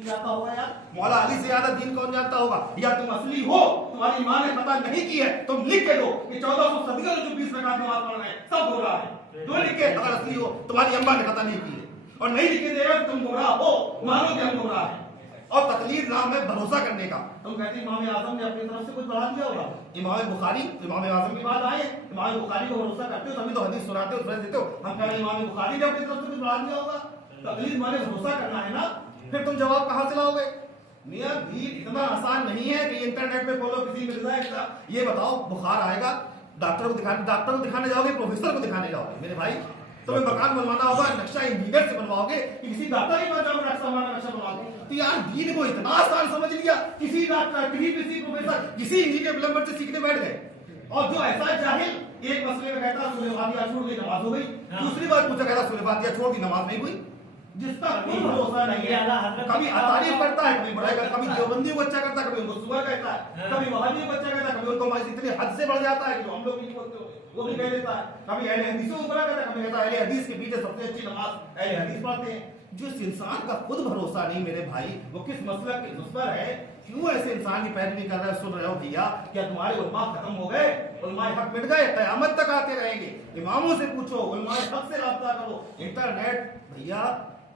جاتا ہوگا یار مولا علی سے زیادہ دین کون جانتا ہوگا؟ یا تم اصلی ہو تمہاری ایمان نے پتہ نہیں کی ہے تم لکھ کے دو کہ 1400 صدی کا جو 20 رکعت نماز پڑھ رہے ہیں سب ہو رہا ہے جو لکھ کے اگر اصلی ہو تمہاری اماں نے پتہ نہیں کی ہے اور نہیں لکھے دے رہے تم گمراہ ہو مانو کہ ہم گمراہ ہیں اور تقلید نام ہے بھروسہ کرنے کا تم کہتے ہیں امام اعظم نے اپنی طرف سے کچھ بڑھا دیا ہوگا امام بخاری امام اعظم کی بات آئے امام بخاری کو بھروسہ کرتے ہو تبھی تو حدیث سناتے ہو فرض دیتے ہو ہم کہہ رہے ہیں امام بخاری نے اپنی طرف سے کچھ بڑھا دیا ہوگا تقلید مانے بھروسہ کرنا ہے نا پھر تم جواب کہاں سے لاؤ گے میاں دین اتنا آسان نہیں ہے کہ انٹرنیٹ پہ کھولو کسی مرزا یہ بتاؤ بخار آئے گا ڈاکٹر کو دکھانے جاؤ گے پروفیسر کو دکھانے جاؤ گے میرے بھائی تمہیں مکان بنوانا ہوگا نقشہ انجینئر سے بنواؤ گے کہ کسی ڈاکٹر ہی بن جاؤ گے نقشہ بنواؤ گے تو یار دین کو اتنا آسان سمجھ لیا کسی ڈاکٹر کسی پروفیسر کسی انجینئر پلمبر سے سیکھنے بیٹھ گئے اور جو ایسا جاہل ایک مسئلے میں کہتا سورہ فاتحہ چھوڑ دی نماز ہو گئی دوسری بار پوچھا کہتا سورہ فاتحہ چھوڑ دی نماز نہیں ہوئی جس کا کوئی بھروسہ نہیں ہے کبھی تعریف کرتا ہے کبھی بڑھائی کرتا ہے کبھی دیوبندیوں کو اچھا کرتا ہے کبھی ان کو سور کہتا ہے کبھی وہابیوں کو اچھا کہتا ہے کبھی ان کو اتنے حد سے بڑھ جاتا ہے کہ ہم لوگ نہیں بولتے ہو وہ بھی کہہ دیتا ہے کبھی اہل حدیثوں کو برا کہتا ہے کبھی کہتا ہے اہل حدیث کے پیچھے سب سے اچھی نماز اہل حدیث پڑھتے ہیں جو اس انسان کا خود بھروسہ نہیں میرے بھائی وہ کس مسلک کے پر ہے کیوں ایسے انسان کی پیروی کر رہا ہے سن رہے ہو بھیا کیا تمہارے علماء ختم ہو گئے علماء حق مٹ گئے قیامت تک آتے رہیں گے اماموں سے پوچھو علماء حق سے رابطہ کرو انٹرنیٹ بھیا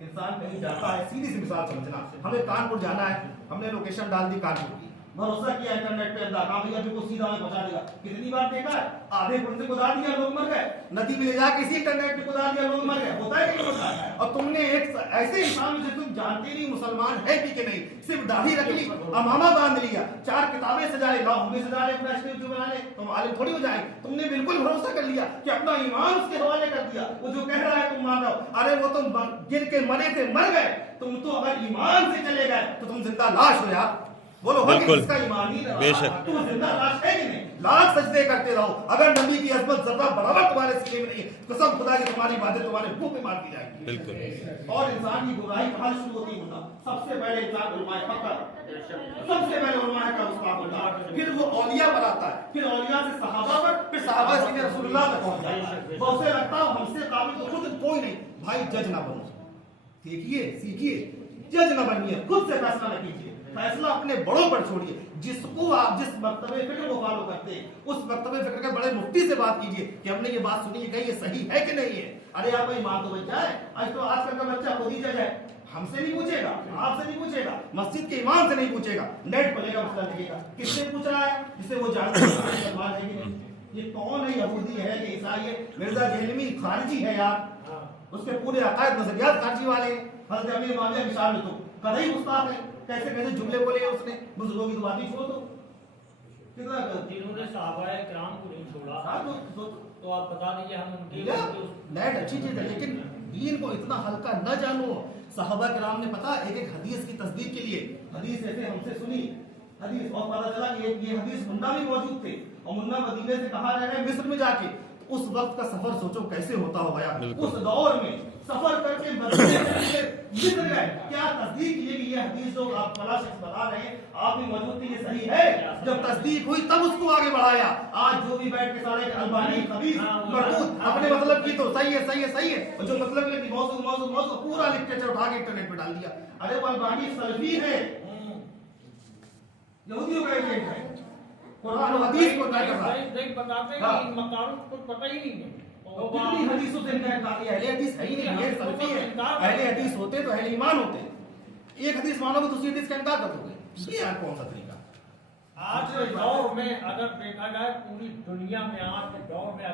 انسان کہیں جاتا ہے سیدھی سی مثال سمجھنا ہمیں کانپور جانا ہے ہم نے لوکیشن ڈال دی کانپور کی بھروسہ کیا انٹرنیٹ پہ اندر کہاں بھیا بالکل سیدھا ہمیں پہنچا دے گا کتنی بار دیکھا ہے آدھے پل سے گزار دیا لوگ مر گئے ندی میں لے جا کے اسی انٹرنیٹ پہ گزار دیا لوگ مر گئے ہوتا ہے کہ نہیں ہوتا ہے اور تم نے ایک ایسے انسان جسے تم جانتے نہیں مسلمان ہے بھی کہ نہیں صرف داڑھی رکھ لی امامہ باندھ لیا 4 کتابیں سجا لے لاؤ ہمیں سجا لے اپنا اسکرپٹ جو بنا لے تم عالم تھوڑی ہو جائیں تم نے بالکل بھروسہ کر لیا کہ اپنا ایمان اس کے حوالے کر دیا وہ جو کہہ رہا ہے تم مان رہو ارے وہ تم گر کے مرے تھے مر گئے تم تو اگر ایمان سے چلے گئے تو تم زندہ لاش ہو یار بولو بالکل کا ایمان ہی بے شک تم زندہ لاش ہے کہ نہیں لاکھ سجدے کرتے رہو اگر نبی کی عظمت ذرہ برابر تمہارے سینے میں نہیں ہے قسم خدا کی تمہاری باتیں تمہارے منہ پہ مار دی جائیں گی بالکل اور انسان کی گمراہی کہاں شروع ہوتی ہوتا سب سے پہلے انسان علماء حق کا سب سے پہلے علماء حق کا رسوا ہوتا ہے پھر وہ اولیاء پر آتا ہے پھر اولیاء سے صحابہ پر پھر صحابہ سے رسول اللہ تک پہنچ جاتا ہے وہ اسے لگتا ہے ہم سے قابل تو خود کوئی نہیں بھائی جج نہ بنو دیکھیے سیکھیے جج نہ بنیے خود سے فیصلہ نہ کیجیے فیصلہ اپنے بڑوں پر چھوڑیے جس کو آپ جس مکتبہ فکر کو فالو کرتے ہیں اس مکتبہ فکر کے بڑے مفتی سے بات کیجیے کہ ہم نے یہ بات سنی ہے کہ یہ صحیح ہے کہ نہیں ہے ارے آپ کا ایمان تو بچ جائے آج کل کا بچہ خود ہی جج ہے ہم سے نہیں پوچھے گا آپ سے نہیں پوچھے گا مسجد کے امام سے نہیں پوچھے گا نیٹ کھولے گا مسئلہ لگے گا کس سے پوچھ رہا ہے جسے وہ جانتا ہے یہ کون ہے یہودی ہے کہ عیسائی ہے مرزا جہلمی خارجی ہے یار اس کے پورے عقائد نظریات خارجی والے ہیں حضرت امیر معاویہ کی شان میں تو قطعی گستاخ ہے کیسے کیسے جملے بولے اس نے بزرگوں کی تو بات ہی چھوڑ دو کتنا جنہوں نے صحابہ کرام کو نہیں چھوڑا تو آپ بتا دیجئے ہم ان کی نیٹ اچھی چیز ہے لیکن دین کو اتنا ہلکا نہ جانو صحابہ کرام نے پتا ایک ایک حدیث کی تصدیق کے لیے حدیث ایسے ہم سے سنی حدیث اور پتا چلا کہ یہ حدیث منا بھی موجود تھے اور منا مدینے سے کہاں رہ رہے مصر میں جا کے اس وقت کا سفر سوچو کیسے ہوتا ہوگا یار اس دور میں سفر کر کے مدینے سے مصر گئے کیا تصدیق کیے کہ یہ حدیث جو آپ فلاں شخص بتا رہے ہیں آپ بھی موجود تھے یہ صحیح ہے جب تصدیق ہوئی تب اس کو آگے بڑھایا آج جو بھی بیٹھ کے سارے البانی خبیث مردود اپنے مطلب کی تو صحیح ہے صحیح ہے صحیح ہے اور جو مطلب ہے کہ موضوع پورا لٹریچر اٹھا کے انٹرنیٹ پہ ڈال دیا ارے وہ البانی سلفی ہے یہودیوں کا ایجنٹ ہے قرآن و حدیث کو کیا کر رہا ہے بتاتے ہیں ان مکاروں کو پتہ ہی نہیں ہے کتنی حدیثوں سے انکار کر دیا اہل حدیث ہے ہی نہیں یہ سلفی ہے اہل حدیث ہوتے تو اہل ایمان ہوتے ایک حدیث مانو گے دوسری حدیث کا انکار کر دو گے یہ کون سا طریقہ آج کے دور میں اگر دیکھا جائے پوری دنیا میں آج کے دور میں